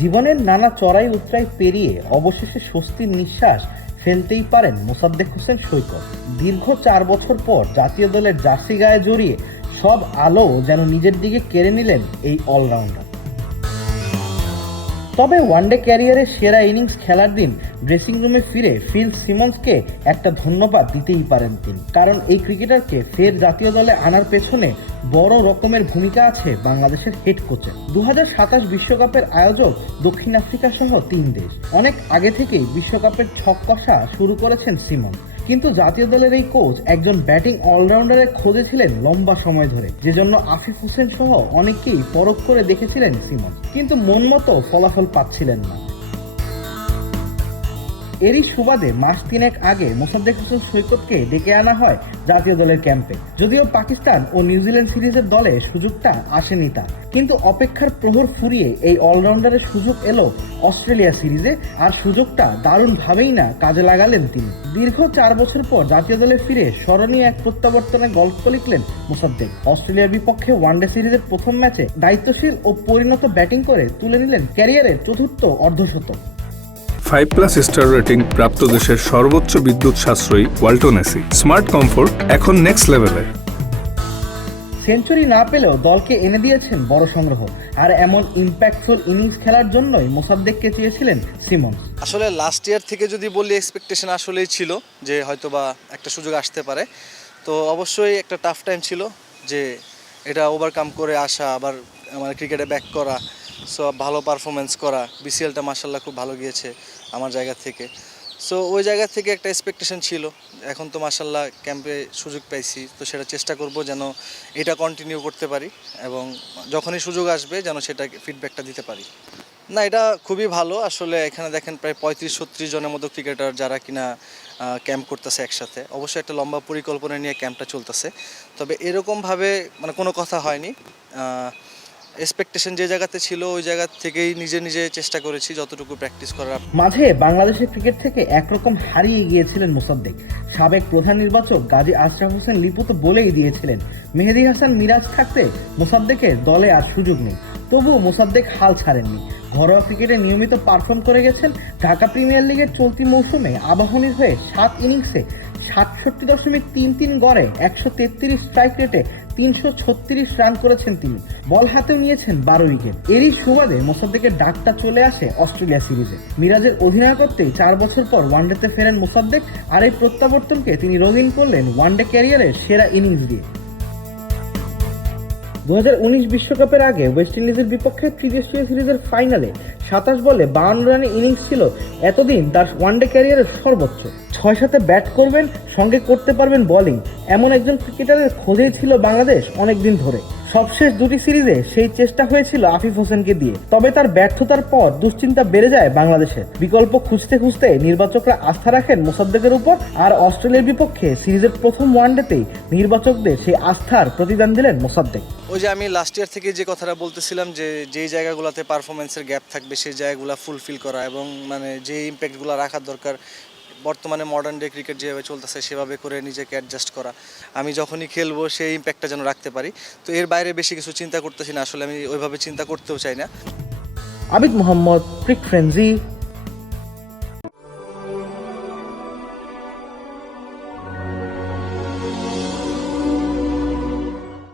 জীবনের নানা চড়াই উতরাই পেরিয়ে অবশেষে স্বস্তির নিঃশ্বাস ফেলতেই পারেন মোসাদ্দেক হোসেন সৈকত। দীর্ঘ 4 বছর পর জাতীয় দলের জার্সি গায়ে জড়িয়ে সব আলো যেন নিজের দিকে কেড়ে নিলেন এই অলরাউন্ডার। তবে ওয়ানডে ক্যারিয়ারের সেরা ইনিংস খেলার দিন ড্রেসিং রুমে ফিরে ফিল সিমন্সকে একটা ধন্যবাদ দিতেই পারেন তিনি, কারণ এই ক্রিকেটারকে ফের জাতীয় দলে আনার পেছনে বড় রকমের ভূমিকা আছে বাংলাদেশের হেড কোচের। 2027 বিশ্বকাপের আয়োজক দক্ষিণ আফ্রিকা সহ 3 দেশ অনেক আগে থেকেই বিশ্বকাপের ছক কষা শুরু করেছেন সিমন্স, কিন্তু জাতীয় দলের এই কোচ একজন ব্যাটিং অলরাউন্ডারের খোঁজে ছিলেন লম্বা সময় ধরে, যে জন্য আফিফ হোসেন সহ অনেকেই পরখ করে দেখেছিলেন সিমন্স, কিন্তু মন মতো ফলাফল পাচ্ছিলেন না। এরই সুবাদে মাস 3 আগে মোসাদ্দেক হোসেন সৈকতকে ডেকে আনা হয় জাতীয় দলের ক্যাম্পে। যদিও পাকিস্তান ও নিউজিল্যান্ড সিরিজের দলে সুযোগটা আসেনি তার, কিন্তু অপেক্ষার প্রহর ফুরিয়ে এই অলরাউন্ডারের সুযোগ এলো অস্ট্রেলিয়া সিরিজে, আর সুযোগটা দারুণভাবেই না কাজে লাগালেন তিনি। দীর্ঘ 4 বছর পর জাতীয় দলে ফিরে স্মরণীয় এক প্রত্যাবর্তনে গল্প লিখলেন মোসাদ্দেক। অস্ট্রেলিয়ার বিপক্ষে ওয়ানডে সিরিজের প্রথম ম্যাচে দায়িত্বশীল ও পরিণত ব্যাটিং করে তুলে নিলেন ক্যারিয়ারের চতুর্থ অর্ধশতক। 5+ স্টার রেটিং প্রাপ্ত দেশের সর্বোচ্চ বিদ্যুৎ সাশ্রয়ী ওয়ালটন এসি। স্মার্ট কমফোর্ট এখন নেক্সট লেভেলে। সেঞ্চুরি না পেলেও দলকে এনে দিয়েছেন বড় সংগ্রহ, আর এমন ইম্প্যাক্টফুল ইনিংস খেলার জন্যই মোসাদ্দেককে চেয়েছিলেন সিমন্স। আসলে লাস্ট ইয়ার থেকে যদি বলি, এক্সপেকটেশন আসলেই ছিল যে হয়তোবা একটা সুযোগ আসতে পারে। তো অবশ্যই একটা টাফ টাইম ছিল যে এটা ওভারকাম করে আসা, আবার মানে ক্রিকেটে ব্যাক করা, সো ভালো পারফরমেন্স করা। বিসিএলটা মাশাআল্লাহ খুব ভালো গিয়েছে আমার জায়গা থেকে। সো ওই জায়গা থেকে একটা এক্সপেকটেশন ছিল। এখন তো মাশাআল্লাহ ক্যাম্পে সুযোগ পাইছি, তো সেটা চেষ্টা করব যেন এটা কন্টিনিউ করতে পারি এবং যখনই সুযোগ আসবে যেন সেটা ফিডব্যাকটা দিতে পারি। না, এটা খুবই ভালো। আসলে এখানে দেখেন প্রায় 35-36 জনের মতো ক্রিকেটার যারা কিনা ক্যাম্প করতেছে একসাথে। অবশ্যই একটা লম্বা পরিকল্পনা নিয়ে ক্যাম্পটা চলতেছে, তবে এরকমভাবে মানে কোনো কথা হয়নি। এক্সপেকটেশন যে জায়গাতে ছিল ওই জায়গা থেকেই নিজে চেষ্টা করেছি যতটুকু প্র্যাকটিস করার। মাঝে বাংলাদেশের ক্রিকেট থেকে একরকম হারিয়ে গিয়েছিলেন মোসাদ্দেক। সাবেক প্রধান নির্বাচক গাজী আশরাফ হোসেন লিপু তো বলেই দিয়েছিলেন, মেহেদী হাসান মিরাজ থাকতে মোসাদ্দেকের দলে আর সুযোগ নেই। তবুও মোসাদ্দেক হাল ছাড়েননি। ঘরোয়া ক্রিকেটে নিয়মিত পারফর্ম করে গেছেন। ঢাকা প্রিমিয়ার লিগের চলতি মৌসুমে আবাহনীর হয়ে 7 ইনিংসে 67.33 গড়ে 133 স্ট্রাইক রেটে 336 রান করেছেন তিনি। বল হাতেও নিয়েছেন 12 উইকেট। এরই সুবাদে মোসাদ্দেকের ডাকটা চলে আসে অস্ট্রেলিয়া সিরিজে। মিরাজের অধিনায়কত্বেই 4 বছর পর ওয়ানডেতে ফেরেন মোসাদ্দেক, আর এই প্রত্যাবর্তনকে তিনি রঙিন করলেন ওয়ানডে ক্যারিয়ারের সেরা ইনিংস দিয়ে। 2019 বিশ্বকাপের আগে ওয়েস্ট ইন্ডিজের বিপক্ষে ত্রিদেশীয় সিরিজের ফাইনালে 27 বলে 52 রানের ইনিংস ছিল এতদিন তার ওয়ানডে ক্যারিয়ারের সর্বোচ্চ। 6 ব্যাট করবেন, সঙ্গে করতে পারবেন বোলিং, এমন একজন ক্রিকেটারের খোঁজেই ছিল বাংলাদেশ অনেকদিন ধরে। সবশেষ 2টি সিরিজে সেই চেষ্টা হয়েছিল আফিফ হোসেনকে দিয়ে, তবে তার ব্যর্থতার পর দুশ্চিন্তা বেড়ে যায় বাংলাদেশের। বিকল্প খুঁজতে খুঁজতে নির্বাচকরা আস্থা রাখেন মোসাদ্দেকের উপর, আর অস্ট্রেলিয়ার বিপক্ষে সিরিজের প্রথম ওয়ানডেতেই নির্বাচকদের সেই আস্থার প্রতিদান দিলেন মোসাদ্দেক। ওই যে আমি লাস্ট ইয়ার থেকে যে কথাটা বলতেছিলাম যে যেই জায়গাগুলোতে পারফরমেন্সের গ্যাপ থাকবে সেই জায়গাগুলো ফুলফিল করা এবং মানে যে ইম্প্যাক্টগুলো রাখার দরকার বর্তমানে মডার্ন ডে ক্রিকেট যেভাবে চলতেছে সেভাবে করে নিজেকে অ্যাডজাস্ট করা। আমি যখনই খেলবো সেই ইম্প্যাক্টটা যেন রাখতে পারি। তো এর বাইরে বেশি কিছু চিন্তা করতেছি না, আসলে আমি ওইভাবে চিন্তা করতেও চাই না। আবিদ মোহাম্মদ, ক্রিক ফ্রেন্জি।